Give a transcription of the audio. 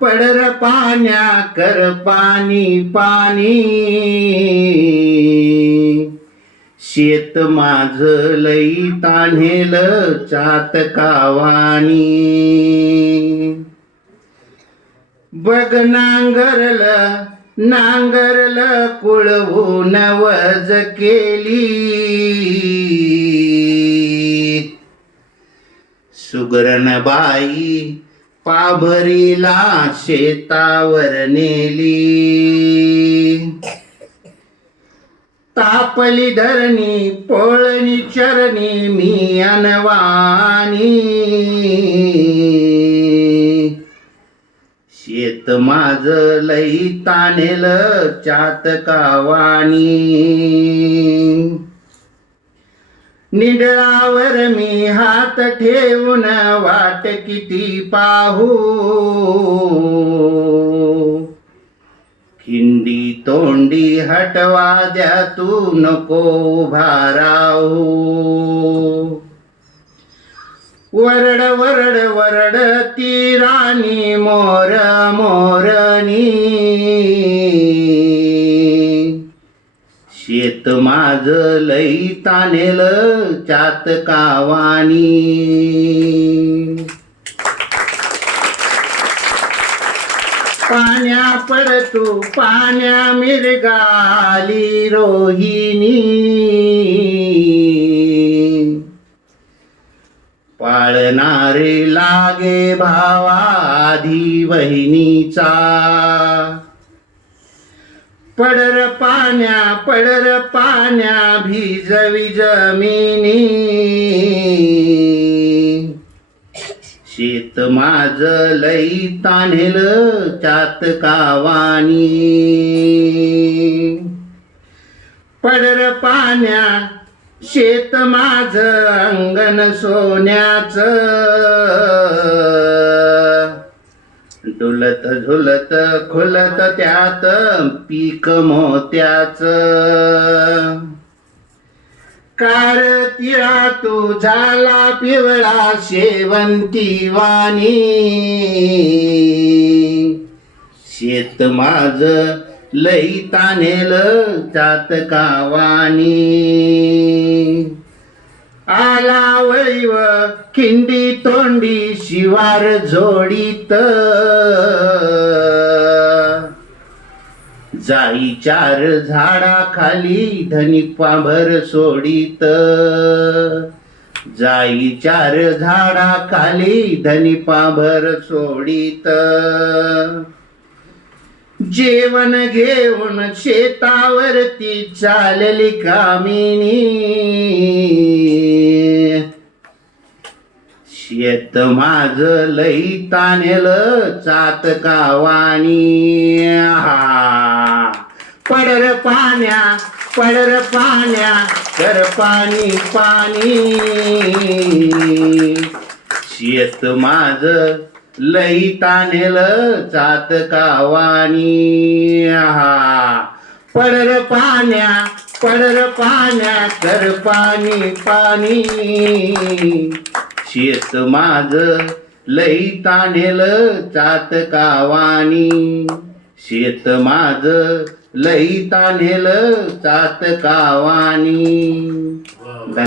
पडर पाण्या कर पाणी पाणी. शेत माझ लई तान्हेल चातकावानी बग नांगरल नांगरल कुळवून वज केली. सुगरण बाई पाभरीला शेतावर नेली. तापली धरणी पोळणी चरणी मी अनवानी शेत माझ लई तानेल चातकावाणी. निडळावर मी हात ठेवून वाट किती पाहू? खिंडी तोंडी हटवा द्या तू नको उभा राहू. वरड वरड वरड ती राणी मोर मोरणी. शेत माझ लई तानेल चातकावानी पाण्या पडतो पाण्या मिरगाली रोहिणी. पाळणारे लागे भावा आधी बहिणीचा पडर पाण्या पडर पाण्या भिजवी जमिनी. शेत माझ लई तानेल चातकावानी पडर पाण्या शेत माझ अंगण सोन्याचं. डुलत झुलत खुलत त्यात पीक मोत्याच. कार तिळा तू झाला पिवळा शेवंती वाणी. शेत माझ लई तानेल चातकावानी आला वैव खिंडी तोंडी शिवार जोडीत. जाई चार झाडाखाली धनिक पांभर सोडीत. जाई चार झाडाखाली धनी पांभर सोडीत. जेवण घेऊन शेतावरती चालली कामिनी. शेत माझ लई तानेल चातकावानी हा पडर पाण्या पडर पाण्या कर पाणी पाणी. शेत माझ लई तानेल चातकावानी हा पडर पाण्या पडर पाण्या कर पाणी पाणी. शेत माझ लई तानेल चातकावानी शेत माझ लई तानेल चातकावानी धन्यवाद